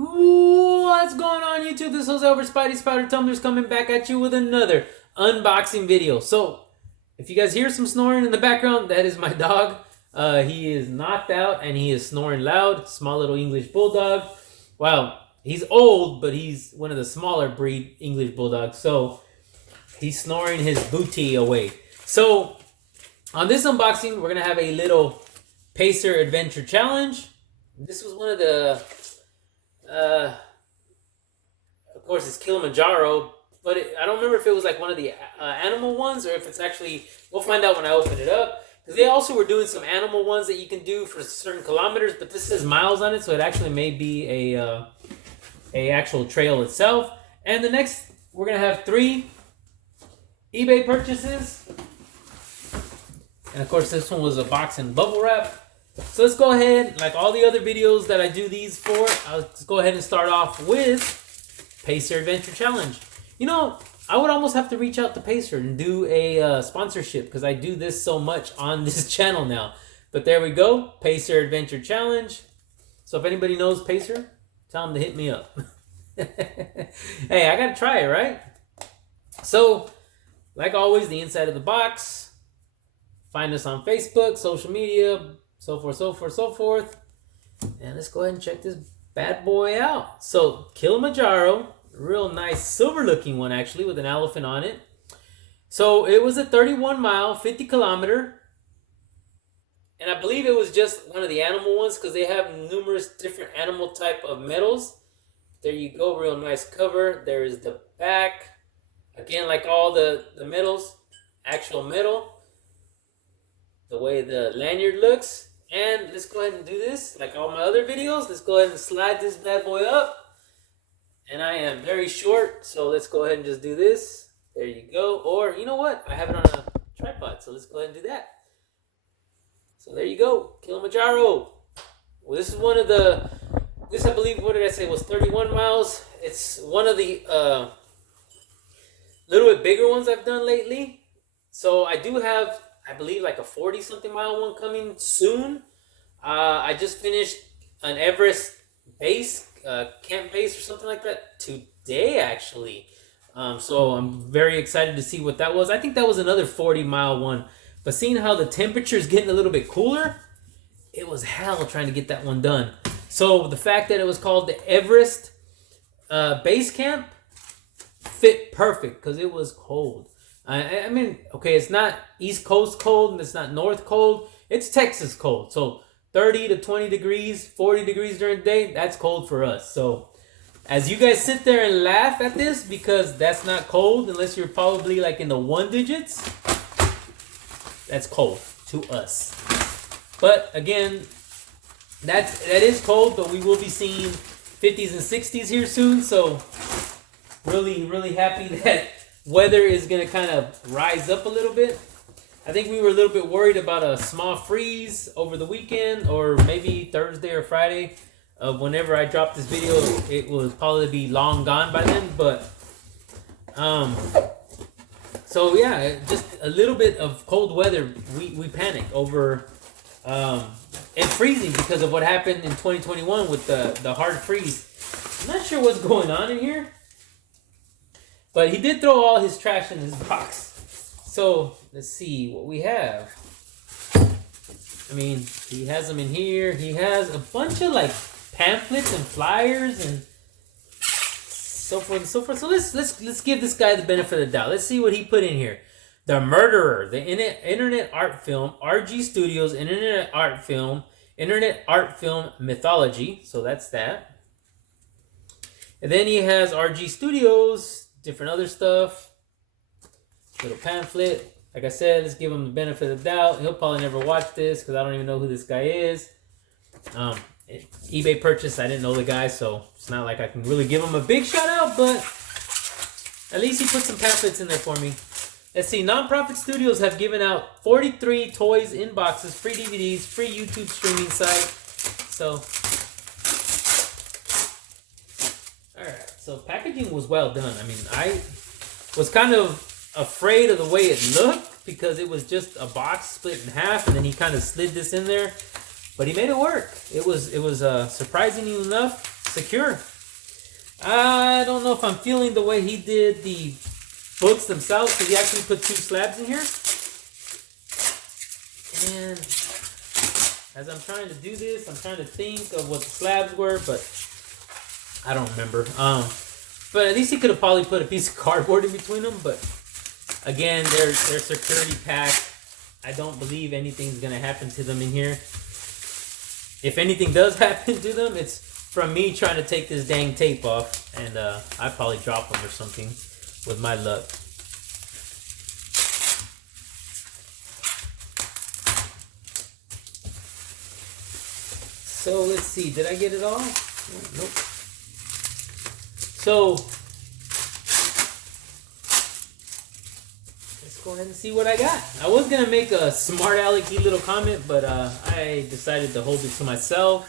What's going on YouTube? This is over Spidey Spider Tumblers coming back at you with another unboxing video. So, if you guys hear some snoring in the background, that is my dog. He is knocked out and he is snoring loud. Small little English bulldog. Well, he's old, but he's one of the smaller breed English bulldogs. So, he's snoring his booty away. So, on this unboxing, we're going to have a little Pacer Adventure Challenge. This was one of the... of course, it's Kilimanjaro, but I don't remember if it was like one of the animal ones or if it's actually. We'll find out when I open it up. Because they also were doing some animal ones that you can do for certain kilometers, but this says miles on it, so it actually may be a actual trail itself. And the next, we're gonna have 3 eBay purchases, and of course, this one was a box and bubble wrap. So let's go ahead, like all the other videos that I do these for, let's go ahead and start off with Pacer Adventure Challenge. You know, I would almost have to reach out to Pacer and do a sponsorship because I do this so much on this channel now. But there we go, Pacer Adventure Challenge. So if anybody knows Pacer, tell them to hit me up. Hey, I gotta try it, right? So, like always, the inside of the box. Find us on Facebook, social media, so forth, so forth, so forth. And let's go ahead and check this bad boy out. So, Kilimanjaro, real nice silver looking one actually with an elephant on it. So, it was a 31 mile, 50 kilometer. And I believe it was just one of the animal ones because they have numerous different animal type of medals. There you go, real nice cover. There is the back. Again, like all the medals, actual medal. The way the lanyard looks. And let's go ahead and do this like all my other videos. Let's go ahead and slide this bad boy up. And I am very short, so let's go ahead and just do this. There you go. Or, you know what? I have it on a tripod, so let's go ahead and do that. So there you go. Kilimanjaro. Well, this is one of the... This, I believe, what did I say, was 31 miles. It's one of the little bit bigger ones I've done lately. So I do have... I believe like a 40-something mile one coming soon. I just finished an Everest base, camp base or something like that today actually. So I'm very excited to see what that was. I think that was another 40-mile one. But seeing how the temperature is getting a little bit cooler, it was hell trying to get that one done. So the fact that it was called the Everest base camp fit perfect because it was cold. I mean, okay, it's not East Coast cold and it's not North cold. It's Texas cold. So 30 to 20 degrees, 40 degrees during the day, that's cold for us. So as you guys sit there and laugh at this because that's not cold unless you're probably like in the 1 digits, that's cold to us. But again, that is cold, but we will be seeing 50s and 60s here soon. So really, really happy that weather is going to kind of rise up a little bit. I think we were a little bit worried about a small freeze over the weekend or maybe Thursday or Friday of whenever I dropped this video. It will probably be long gone by then, but so yeah, just a little bit of cold weather. We panicked over and freezing because of what happened in 2021 with the hard freeze. I'm not sure what's going on in here. But he did throw all his trash in his box. So, let's see what we have. I mean, he has them in here. He has a bunch of, like, pamphlets and flyers and so forth and so forth. So, let's give this guy the benefit of the doubt. Let's see what he put in here. The Murderer, the Internet Art Film, RG Studios, Internet Art Film Mythology. So, that's that. And then he has RG Studios, different other stuff, little pamphlet. Like I said, let's give him the benefit of the doubt. He'll probably never watch this because I don't even know who this guy is. eBay purchase, I didn't know the guy, so it's not like I can really give him a big shout out, but at least he put some pamphlets in there for me. Let's see, nonprofit studios have given out 43 toys in boxes, free DVDs, free YouTube streaming site. So, alright, so packaging was well done. I mean, I was kind of afraid of the way it looked because it was just a box split in half and then he kind of slid this in there. But he made it work. It was surprisingly enough secure. I don't know if I'm feeling the way he did the books themselves, because he actually put 2 slabs in here. And as I'm trying to do this, I'm trying to think of what the slabs were, but I don't remember. But at least he could have probably put a piece of cardboard in between them. But again, they're security packed. I don't believe anything's gonna happen to them in here. If anything does happen to them, it's from me trying to take this dang tape off, and I probably drop them or something with my luck. So let's see, did I get it all? Nope. So let's go ahead and see what I got. I was gonna make a smart alecky little comment, but I decided to hold it to myself.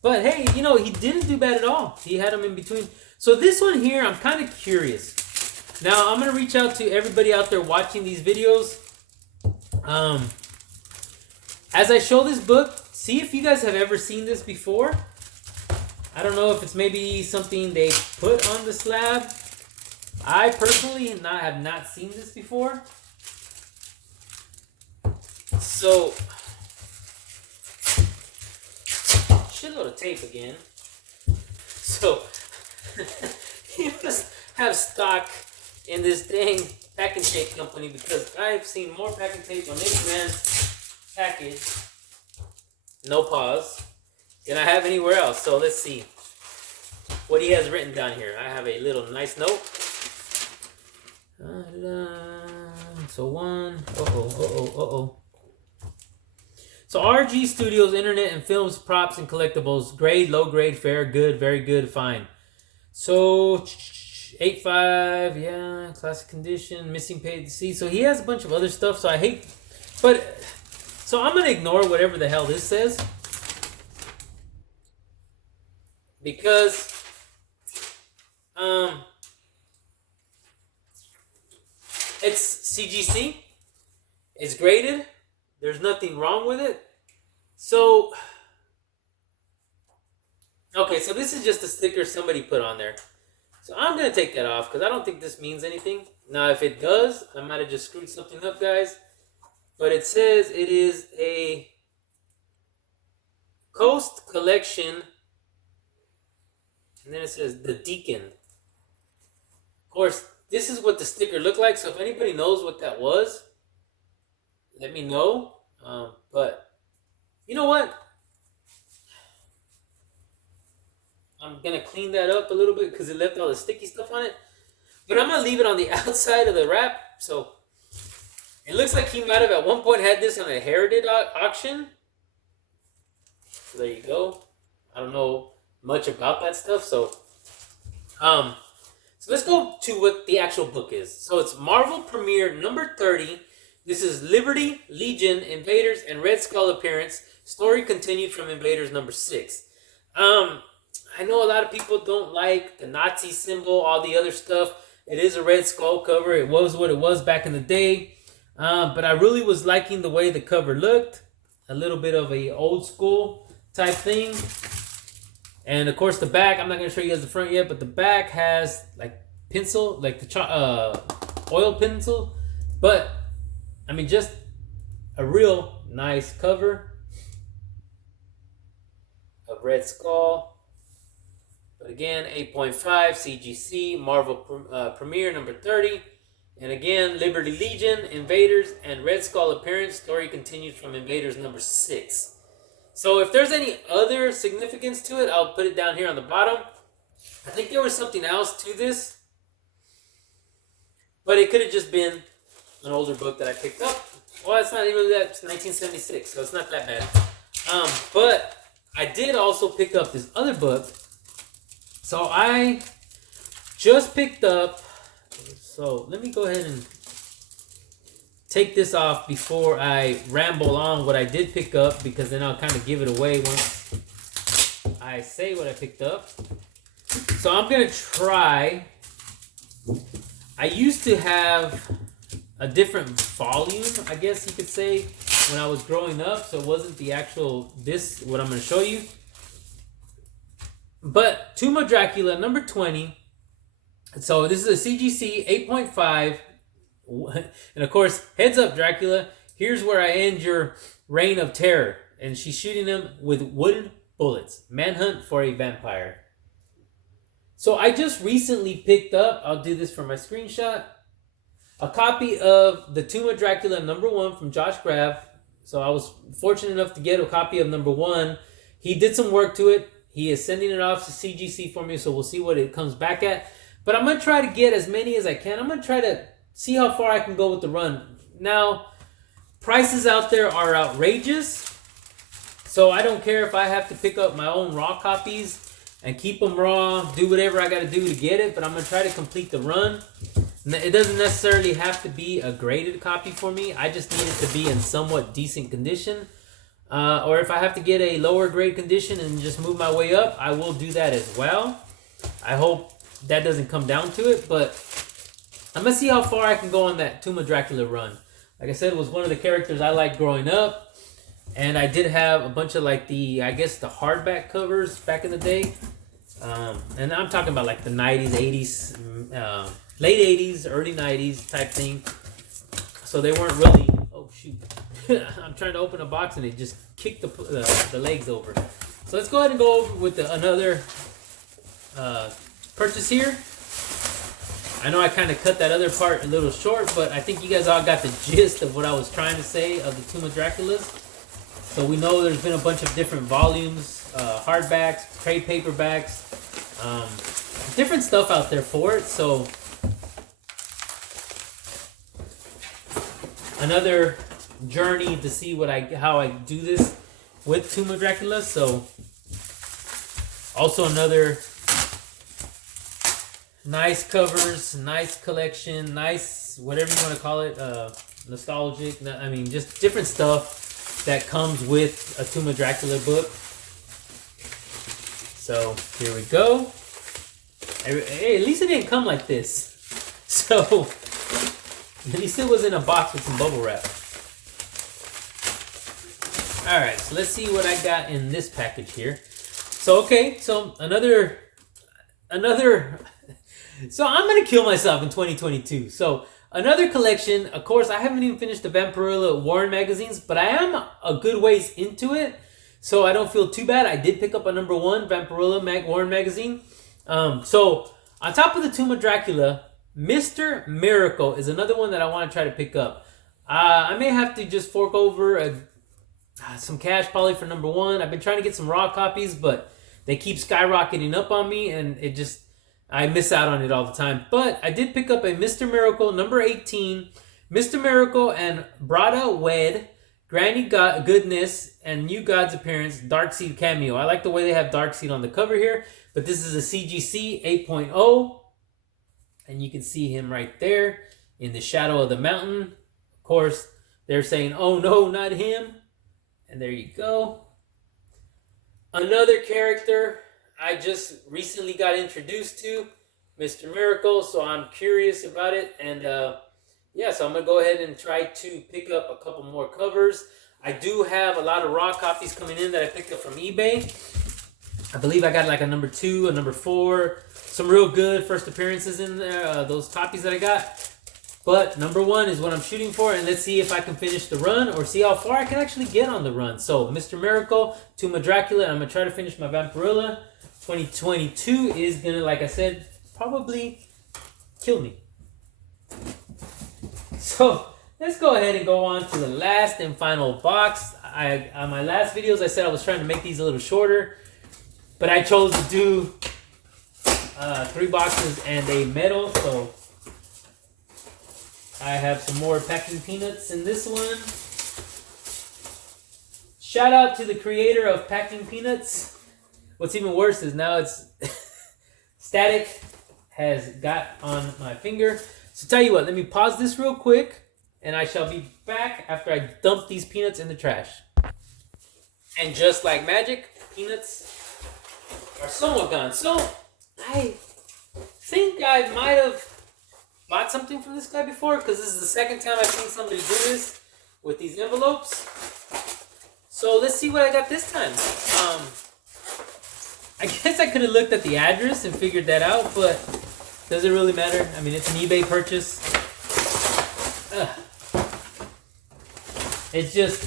But hey, you know, he didn't do bad at all. He had them in between. So this one here, I'm kind of curious. Now I'm gonna reach out to everybody out there watching these videos. As I show this book, see if you guys have ever seen this before. I don't know if it's maybe something they put on the slab. I personally have not seen this before. So, shitload of tape again. So, you must have stock in this dang packing tape company, because I've seen more packing tape on this man's package, no pause, than I have anywhere else. So let's see what he has written down here. I have a little nice note. So one, So RG Studios, Internet and Films, Props and Collectibles, grade, low grade, fair, good, very good, fine. So 8.5, yeah, classic condition, missing page. See, so he has a bunch of other stuff. So I hate, but so I'm gonna ignore whatever the hell this says, because it's CGC, it's graded, there's nothing wrong with it. So okay, so this is just a sticker somebody put on there. So I'm gonna take that off because I don't think this means anything. Now if it does, I might have just screwed something up, guys. But it says it is a Coast Collection, and then it says the Deacon. Of course, this is what the sticker looked like. So if anybody knows what that was, let me know. But you know what? I'm gonna clean that up a little bit because it left all the sticky stuff on it. But I'm gonna leave it on the outside of the wrap. So it looks like he might have at one point had this on a Heritage auction. So there you go. I don't know much about that stuff. So let's go to what the actual book is. So it's Marvel Premiere number 30. This is Liberty, Legion, Invaders, and Red Skull appearance. Story continued from Invaders number 6. I know a lot of people don't like the Nazi symbol, all the other stuff. It is a Red Skull cover. It was what it was back in the day. But I really was liking the way the cover looked. A little bit of a old school type thing. And of course the back, I'm not going to show you guys the front yet, but the back has like pencil, like the oil pencil. But I mean, just a real nice cover of Red Skull. But again, 8.5 CGC, Marvel Premiere number 30. And again, Liberty Legion, Invaders, and Red Skull appearance. Story continued from Invaders number 6. So if there's any other significance to it, I'll put it down here on the bottom. I think there was something else to this, but it could have just been an older book that I picked up. Well, it's not even that. It's 1976, so it's not that bad. But I did also pick up this other book. So I just picked up. So let me go ahead and take this off before I ramble on what I did pick up, because then I'll kind of give it away once I say what I picked up. So I'm going to try. I used to have a different volume, I guess you could say, when I was growing up. So it wasn't the actual, what I'm going to show you. But Tomb of Dracula number 20. So this is a CGC 8.5. And of course, heads up, Dracula. Here's where I end your reign of terror. And she's shooting him with wooden bullets. Manhunt for a vampire. So I just recently picked up, I'll do this for my screenshot, a copy of the Tomb of Dracula number 1 from Josh Graff. So I was fortunate enough to get a copy of number 1. He did some work to it. He is sending it off to CGC for me, so we'll see what it comes back at. But I'm going to try to get as many as I can. I'm going to try to see how far I can go with the run. Now, prices out there are outrageous. So I don't care if I have to pick up my own raw copies and keep them raw, do whatever I got to do to get it. But I'm going to try to complete the run. It doesn't necessarily have to be a graded copy for me. I just need it to be in somewhat decent condition. Or if I have to get a lower grade condition and just move my way up, I will do that as well. I hope that doesn't come down to it, but I'm going to see how far I can go on that Tomb of Dracula run. Like I said, it was one of the characters I liked growing up, and I did have a bunch of like the hardback covers back in the day. And I'm talking about like the 90s, 80s, late 80s, early 90s type thing. So they weren't really, oh shoot. I'm trying to open a box and it just kicked the legs over. So let's go ahead and go over with another purchase here. I know I kind of cut that other part a little short, but I think you guys all got the gist of what I was trying to say of the Tomb of Draculas. So we know there's been a bunch of different volumes, hardbacks, trade paperbacks, different stuff out there for it. So another journey to see how I do this with Tomb of Dracula. So also another nice covers, nice collection, nice whatever you want to call it, nostalgic. I mean, just different stuff that comes with a Tomb of Dracula book. So here we go. Hey, at least it didn't come like this. So at least it was in a box with some bubble wrap. Alright, so let's see what I got in this package here. So okay, so another so I'm gonna kill myself in 2022. So another collection. Of course, I haven't even finished the Vampirilla Warren magazines, but I am a good ways into it, so I don't feel too bad. I did pick up a number 1 Vampirilla Warren magazine. So on top of the Tomb of Dracula, Mr. Miracle is another one that I want to try to pick up. I may have to just fork over some cash probably for number 1. I've been trying to get some raw copies, but they keep skyrocketing up on me, and I miss out on it all the time. But I did pick up a Mr. Miracle number 18. Mr. Miracle and Brada Wed, Granny Goodness, and New God's Appearance, Darkseid cameo. I like the way they have Darkseid on the cover here, but this is a CGC 8.0, and you can see him right there in the shadow of the mountain. Of course, they're saying, oh no, not him. And there you go. Another character I just recently got introduced to, Mr. Miracle, so I'm curious about it. And yeah, so I'm going to go ahead and try to pick up a couple more covers. I do have a lot of raw copies coming in that I picked up from eBay. I believe I got like a number 2, a number 4, some real good first appearances in there, those copies that I got. But number 1 is what I'm shooting for, and let's see if I can finish the run or see how far I can actually get on the run. So Mr. Miracle, Tomb of Dracula, and I'm going to try to finish my Vampirilla. 2022 is going to, like I said, probably kill me. So let's go ahead and go on to the last and final box. On my last videos, I said I was trying to make these a little shorter, but I chose to do 3 boxes and a medal. So I have some more packing peanuts in this one. Shout out to the creator of packing peanuts. What's even worse is now it's static has got on my finger. So tell you what, let me pause this real quick, and I shall be back after I dump these peanuts in the trash. And just like magic, peanuts are somewhat gone. So I think I might have bought something from this guy before, because this is the second time I've seen somebody do this with these envelopes. So let's see what I got this time. I guess I could have looked at the address and figured that out, but does it really matter? I mean, it's an eBay purchase. Ugh. It's just,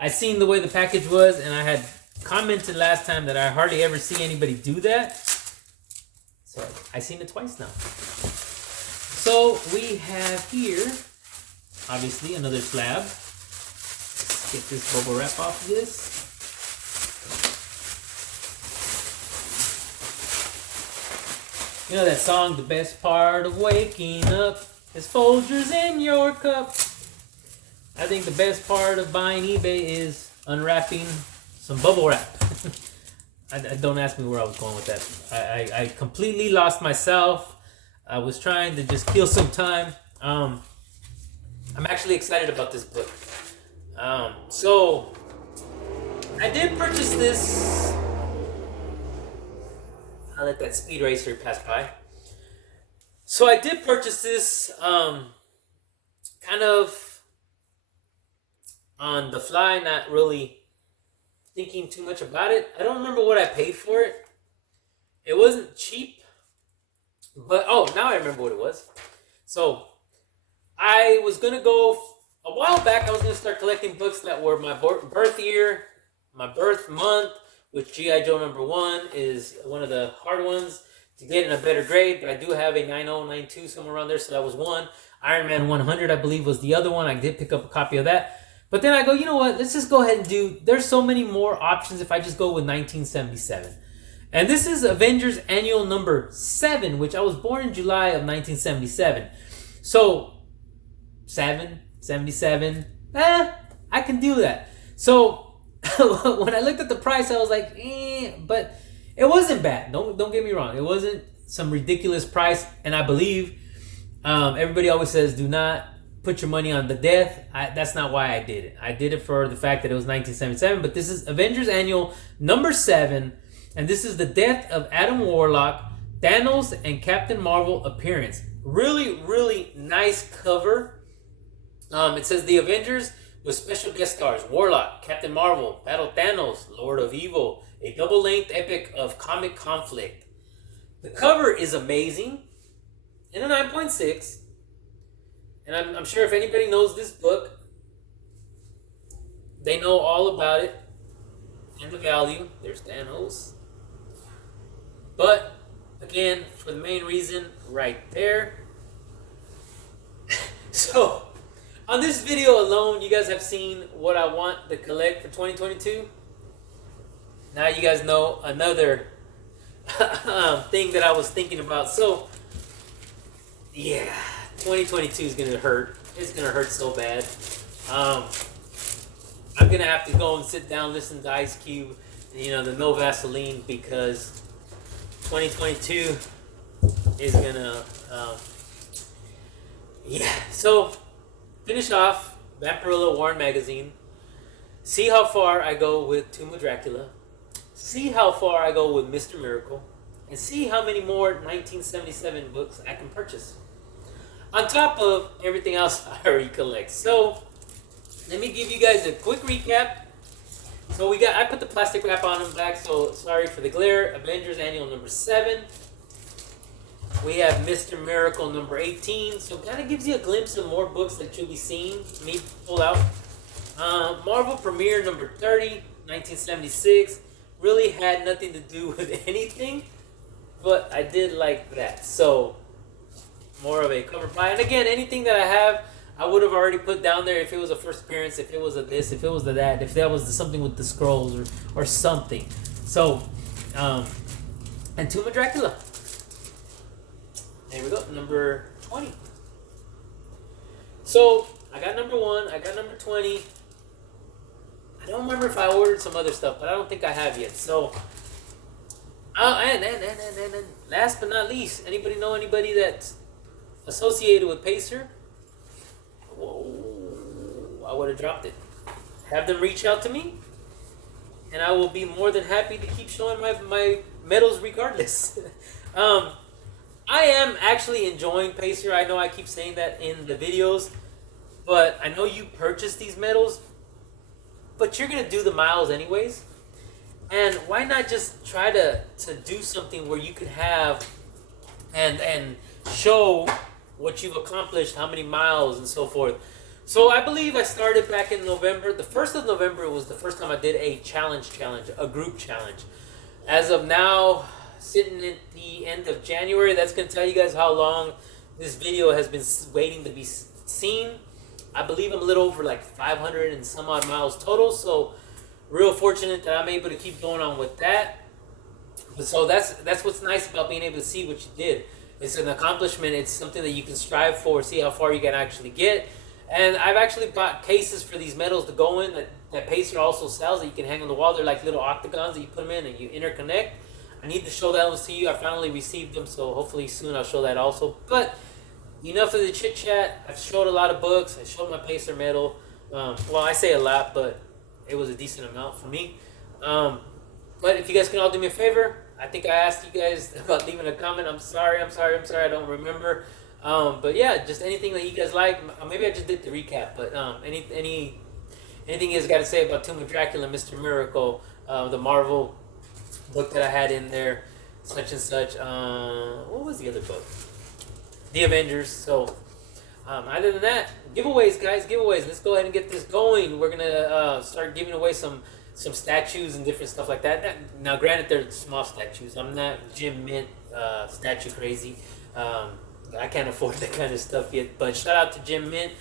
I seen the way the package was, and I had commented last time that I hardly ever see anybody do that. So I seen it twice now. So we have here, obviously, another slab. Let's get this bubble wrap off of this. You know that song, the best part of waking up is Folgers in your cup. I think the best part of buying eBay is unwrapping some bubble wrap. Don't ask me where I was going with that. I completely lost myself. I was trying to just kill some time. I'm actually excited about this book. So I did purchase this. I'll let that speed racer pass by. So I did purchase this kind of on the fly, not really thinking too much about it. I don't remember what I paid for it. It wasn't cheap, but now I remember what it was. So I was going to go, a while back, I was going to start collecting books that were my birth year, my birth month, which G.I. Joe #1 is one of the hard ones to get in a better grade, but I do have a 90, 92, somewhere around there, so that was one. Iron Man 100, I believe, was the other one. I did pick up a copy of that. But then I go, you know what, let's just go ahead and do, there's so many more options if I just go with 1977. And this is Avengers Annual number 7, which I was born in July of 1977. So, 77, I can do that. So, when I looked at the price, I was like, but it wasn't bad. Don't get me wrong. It wasn't some ridiculous price. And I believe everybody always says, do not put your money on the death. That's not why I did it. I did it for the fact that it was 1977. But this is Avengers Annual number 7. And this is the death of Adam Warlock, Thanos, and Captain Marvel appearance. Really, really nice cover. It says the Avengers with special guest stars: Warlock, Captain Marvel, Battle Thanos, Lord of Evil, a double-length epic of comic conflict. The cover is amazing, in a 9.6, and I'm sure if anybody knows this book, they know all about it and the value. There's Thanos. But, again, for the main reason, right there. So, on this video alone, you guys have seen what I want to collect for 2022. Now you guys know another thing that I was thinking about. So, yeah, 2022 is going to hurt. It's going to hurt so bad. I'm going to have to go and sit down, listen to Ice Cube, the No Vaseline, because 2022 is going to, So, finish off Vampirilla Warren Magazine. See how far I go with Tomb of Dracula. See how far I go with Mr. Miracle. And see how many more 1977 books I can purchase. On top of everything else I already collect. So, let me give you guys a quick recap. So I put the plastic wrap on them back, so sorry for the glare. Avengers Annual number 7. We have Mr. Miracle number 18. So it kind of gives you a glimpse of more books that you'll be seeing me pull out. Marvel Premiere number 30, 1976. Really had nothing to do with anything, but I did like that. So more of a cover buy. And again, anything that I have, I would have already put down there if it was a first appearance, if it was a this, if it was a that, if that was something with the scrolls or something. So, and Tomb of Dracula. There we go, number 20. So, I got number 1, I got number 20. I don't remember if I ordered some other stuff, but I don't think I have yet. So, and last but not least, anybody know anybody that's associated with Pacer? Whoa, I would have dropped it. Have them reach out to me, and I will be more than happy to keep showing my medals regardless. I am actually enjoying Pacer. I know I keep saying that in the videos, but I know you purchase these medals, but you're going to do the miles anyways. And why not just try to do something where you could have and show what you've accomplished, how many miles and so forth. So I believe I started back in November. The 1st of November was the first time I did a challenge, a group challenge. As of now, sitting at the end of January, that's going to tell you guys how long this video has been waiting to be seen. I believe I'm a little over like 500 and some odd miles total, so real fortunate that I'm able to keep going on with that. So that's what's nice about being able to see what you did. It's an accomplishment. It's something that you can strive for, see how far you can actually get. And I've actually bought cases for these medals to go in that Pacer also sells that you can hang on the wall. They're like little octagons that you put them in and you interconnect. I need to show those to you. I finally received them, so hopefully soon I'll show that also. But enough of the chit chat. I've showed a lot of books. I showed my Pacer medal. Well, I say a lot, but it was a decent amount for me. But if you guys can all do me a favor, I think I asked you guys about leaving a comment. I'm sorry. I don't remember. But yeah, just anything that you guys like. Maybe I just did the recap, but anything you guys got to say about Tomb of Dracula, Mr. Miracle, the Marvel book that I had in there, such and such. What was the other book? The Avengers. So other than that, giveaways, guys, giveaways. Let's go ahead and get this going. We're gonna start giving away some statues and different stuff like that. Now, granted, they're small statues. I'm not Jim Mint statue crazy. I can't afford that kind of stuff yet. But shout out to Jim Mint.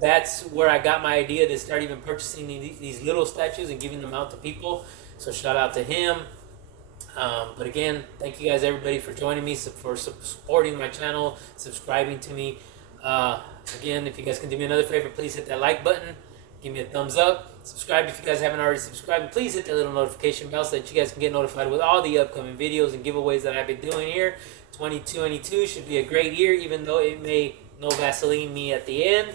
That's where I got my idea to start even purchasing these little statues and giving them out to people. So shout out to him. But again, thank you guys, everybody, for joining me, for supporting my channel, subscribing to me. Again, if you guys can do me another favor, please hit that like button. Give me a thumbs up. Subscribe if you guys haven't already subscribed. Please hit that little notification bell so that you guys can get notified with all the upcoming videos and giveaways that I've been doing here. 2022 should be a great year, even though it may no Vaseline me at the end.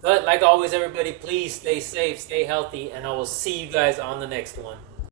But like always, everybody, please stay safe, stay healthy, and I will see you guys on the next one.